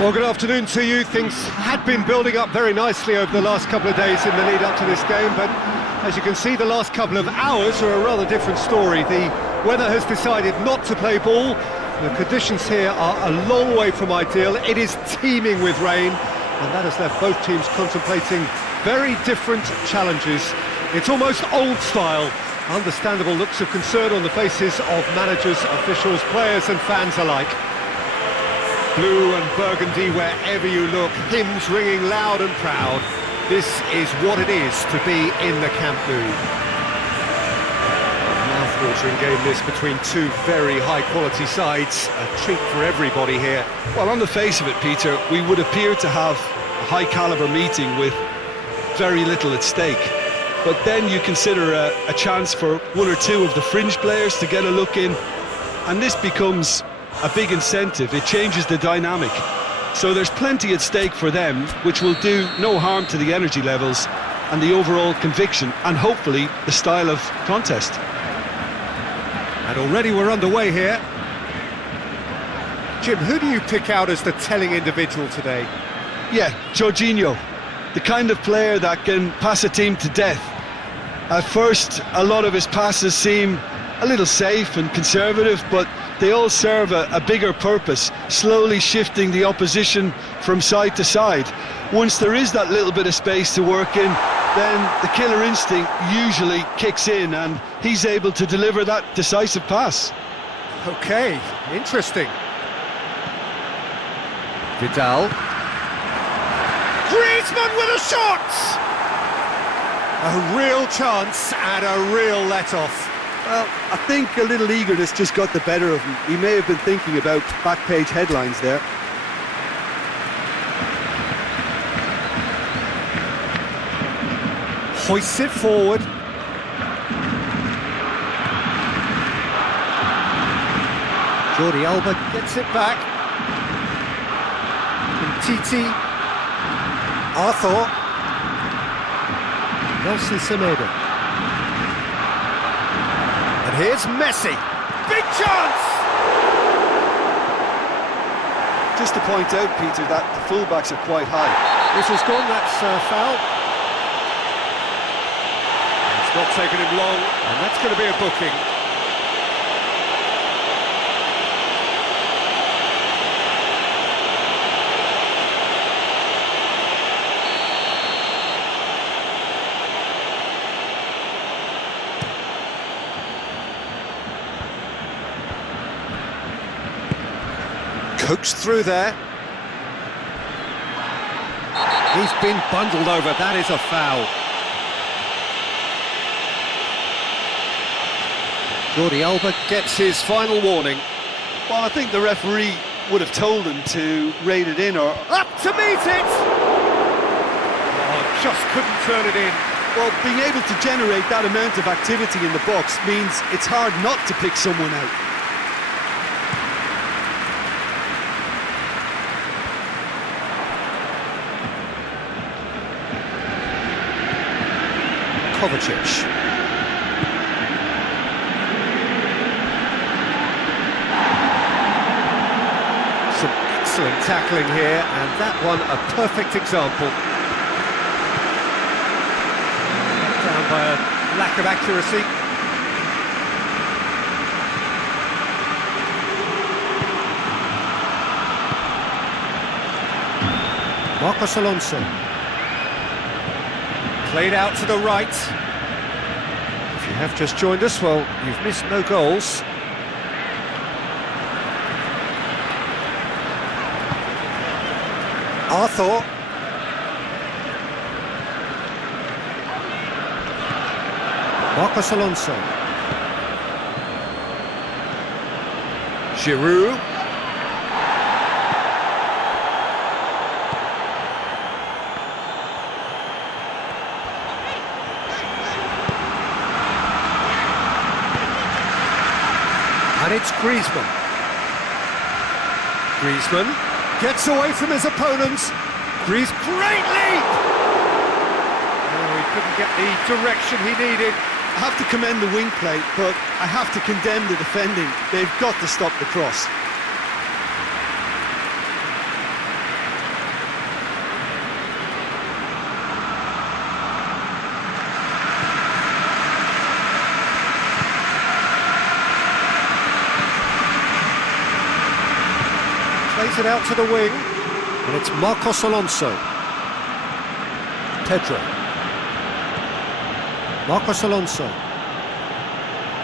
Well, good afternoon to you. Things had been building up very nicely over the last couple of days in the lead up to this game, but as you can see, the last couple of hours are a rather different story. The weather has decided not to play ball. The conditions here are a long way from ideal. It is teeming with rain, and that has left both teams contemplating very different challenges. It's almost old style. Understandable looks of concern on the faces of managers, officials, players and fans alike. Blue and burgundy wherever you look, hymns ringing loud and proud. This is what it is to be in the Camp Nou. A mouth-watering game this between two very high-quality sides. A treat for everybody here. Well, on the face of it, Peter, we would appear to have a high-caliber meeting with very little at stake. But then you consider a chance for one or two of the fringe players to get a look in, and this becomes a big incentive. It changes the dynamic. So there's plenty at stake for them, which will do no harm to the energy levels and the overall conviction, and hopefully the style of contest. And already we're underway here. Jim, who do you pick out as the telling individual today? Yeah, Jorginho, the kind of player that can pass a team to death. At first, a lot of his passes seem a little safe and conservative, but they all serve a bigger purpose, slowly shifting the opposition from side to side. Once there is that little bit of space to work in, then the killer instinct usually kicks in and he's able to deliver that decisive pass. Okay, interesting. Vidal. Griezmann with a shot! A real chance and a real let-off. Well, I think a little eagerness just got the better of him. He may have been thinking about back-page headlines there. Hoists it forward. Jordi Alba gets it back. And Titi. Arthur. Nelson Semedo. And here's Messi. Big chance! Just to point out, Peter, that the fullbacks are quite high. This has gone, that's foul. It's not taken him long, and that's going to be a booking. Coaxed through there. He's been bundled over, that is a foul. Jordi Alba gets his final warning. Well, I think the referee would have told him to rate it in or... Up to meet it! Oh, just couldn't turn it in. Well, being able to generate that amount of activity in the box means it's hard not to pick someone out. Kovacic. Some excellent tackling here, and that one a perfect example. Down by a lack of accuracy. Marcos Alonso. Played out to the right. If you have just joined us, well, you've missed no goals. Arthur. Marcos Alonso. Giroud. And it's Griezmann. Griezmann gets away from his opponents. Great leap! Oh, he couldn't get the direction he needed. I have to commend the wing play, but I have to condemn the defending. They've got to stop the cross. it out to the wing, and it's Marcos Alonso. Pedro. Marcos Alonso.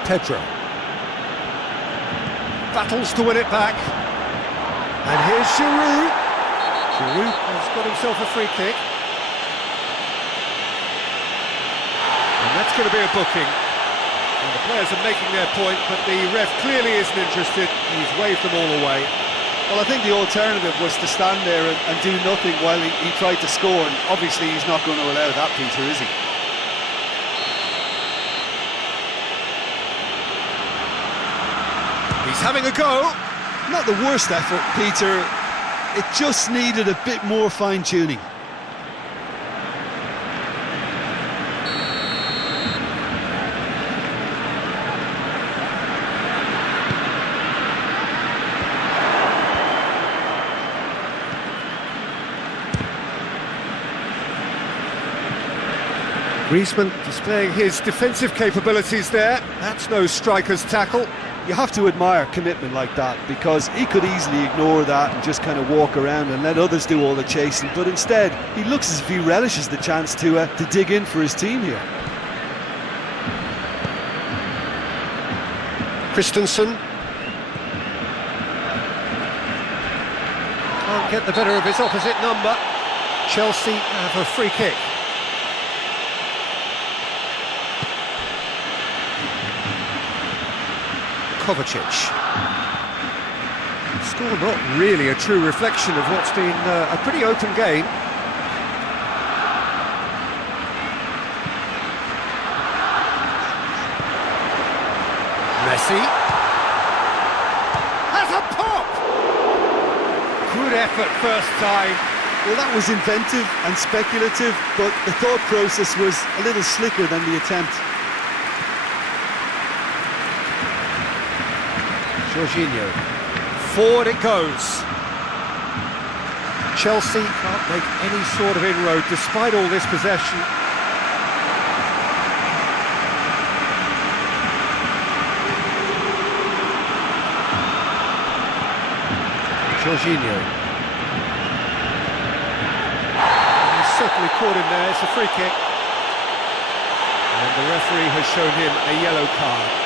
Pedro. Battles to win it back. And here's Giroud. Giroud has got himself a free kick. And that's going to be a booking. And the players are making their point, but the ref clearly isn't interested. He's waved them all away. Well, I think the alternative was to stand there and do nothing while he tried to score, and obviously he's not going to allow that, Peter, is he? He's having a go. Not the worst effort, Peter. It just needed a bit more fine-tuning. Griezmann displaying his defensive capabilities there. That's no striker's tackle. You have to admire commitment like that, because he could easily ignore that and just kind of walk around and let others do all the chasing, but instead he looks as if he relishes the chance to dig in for his team here. Christensen can't get the better of his opposite number. Chelsea have a free kick. Kovacic. Score not really a true reflection of what's been a pretty open game. Messi has a pop! Good effort first time. Well, that was inventive and speculative, but the thought process was a little slicker than the attempt. Jorginho, forward it goes. Chelsea can't make any sort of inroad despite all this possession. Jorginho. He's certainly caught him there, it's a free kick. And the referee has shown him a yellow card.